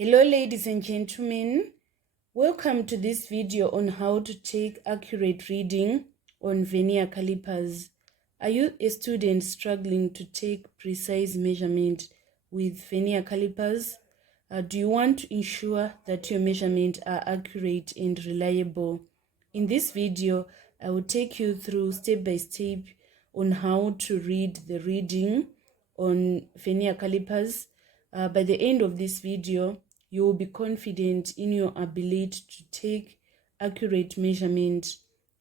Hello ladies and gentlemen, welcome to this video on how to take accurate reading on vernier calipers. Are you a student struggling to take precise measurement with vernier calipers? Do you want to ensure that your measurements are accurate and reliable? In this video, I will take you through step by step on how to read the reading on vernier calipers. By the end of this video, you will be confident in your ability to take accurate measurement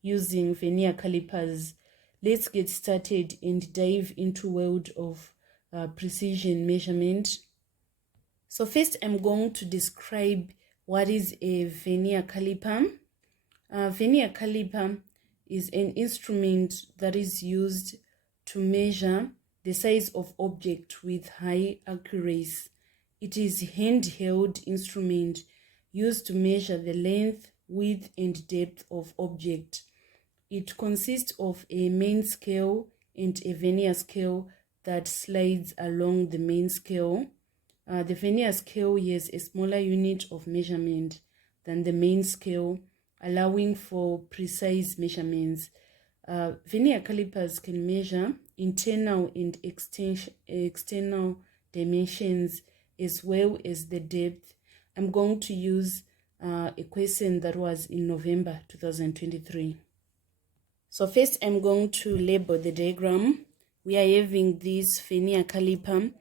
using vernier calipers. Let's get started and dive into world of precision measurement. So first, I'm going to describe what is a vernier caliper. A vernier caliper is an instrument that is used to measure the size of object with high accuracy. It is a handheld instrument used to measure the length, width, and depth of object. It consists of a main scale and a vernier scale that slides along the main scale. The vernier scale has a smaller unit of measurement than the main scale, allowing for precise measurements. Vernier calipers can measure internal and external dimensions as well as the depth. I'm going to use a question that was in November 2023. So first I'm going to label the diagram. We are having this vernier caliper.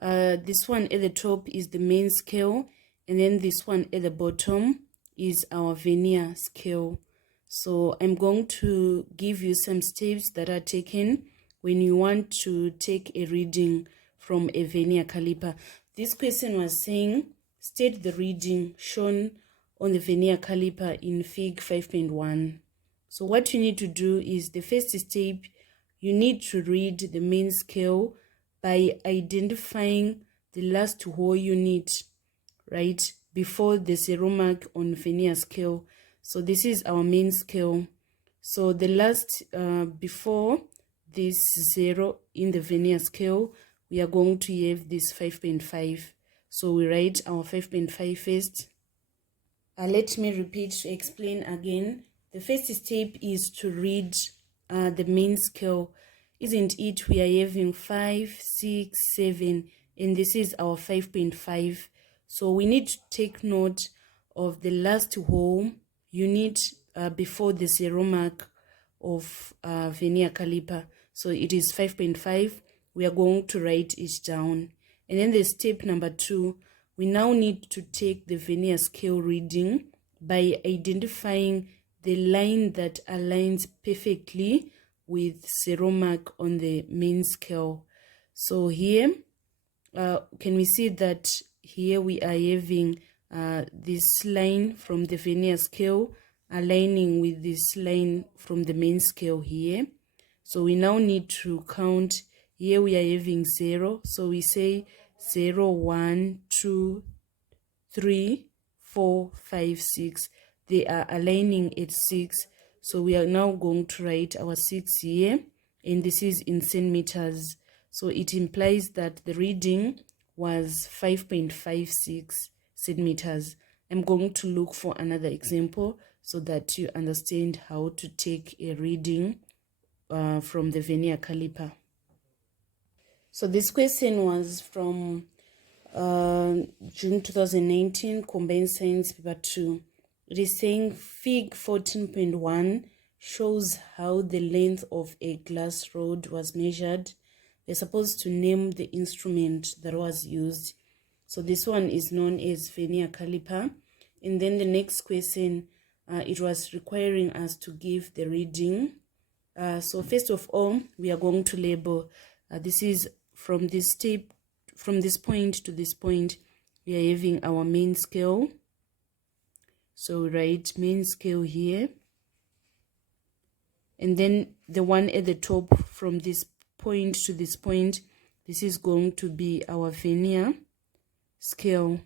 This one at the top is the main scale, and then this one at the bottom is our vernier scale. So I'm going to give you some steps that are taken when you want to take a reading from a vernier caliper. This question was saying, state the reading shown on the vernier caliper in Fig 5.1. So what you need to do is, the first step, you need to read the main scale by identifying the last whole unit, right, before the zero mark on vernier scale. So this is our main scale. So the last before this zero in the vernier scale, we are going to have this 5.5. So we write our 5.5 first. Let me repeat to explain again. The first step is to read the main scale. Isn't it? We are having 5, 6, 7, and this is our 5.5. So we need to take note of the last whole unit before the zero mark of vernier caliper. So it is 5.5. We are going to write it down. And then the step number 2, we now need to take the vernier scale reading by identifying the line that aligns perfectly with zero mark on the main scale. So here, can we see that here we are having this line from the vernier scale aligning with this line from the main scale here. So we now need to count. Here we are having 0. So we say 0, 1, 2, 3, 4, 5, 6. They are aligning at 6. So we are now going to write our 6 here. And this is in centimeters. So it implies that the reading was 5.56 centimeters. I'm going to look for another example so that you understand how to take a reading from the vernier caliper. So this question was from June 2019, Combined Science Paper 2. It is saying Fig 14.1 shows how the length of a glass rod was measured. We're supposed to name the instrument that was used. So this one is known as vernier caliper. And then the next question, it was requiring us to give the reading. So first of all, we are going to label. This is from this step, from this point to this point, we are having our main scale. So we write main scale here. And then the one at the top, from this point to this point, this is going to be our vernier scale.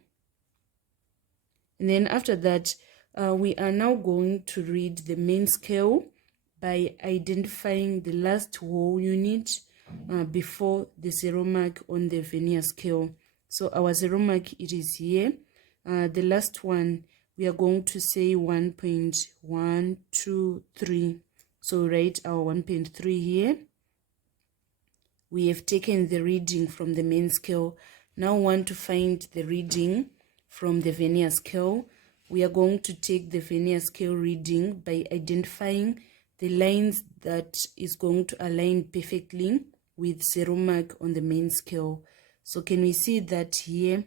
And then after that, we are now going to read the main scale by identifying the last whole unit before the zero mark on the vernier scale. So our zero mark, it is here. the last one, we are going to say 1.123. So write our 1.3 here. We have taken the reading from the main scale. Now want to find the reading from the vernier scale. We are going to take the vernier scale reading by identifying the lines that is going to align perfectly with 0 mark on the main scale. So can we see that here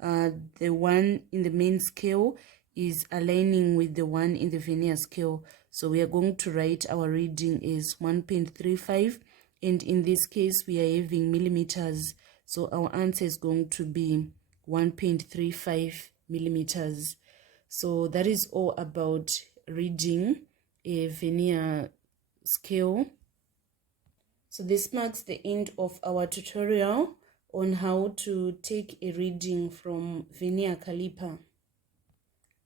the one in the main scale is aligning with the one in the vernier scale. So we are going to write our reading is 1.35, and in this case we are having millimeters, so our answer is going to be 1.35 millimeters. So that is all about reading a vernier scale. So this marks the end of our tutorial on how to take a reading from vernier caliper.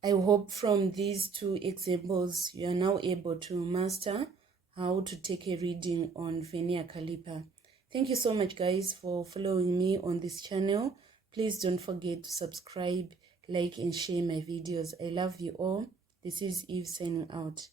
I hope from these two examples you are now able to master how to take a reading on vernier caliper. Thank you so much guys for following me on this channel. Please don't forget to subscribe, like and share my videos. I love you all. This is Eve signing out.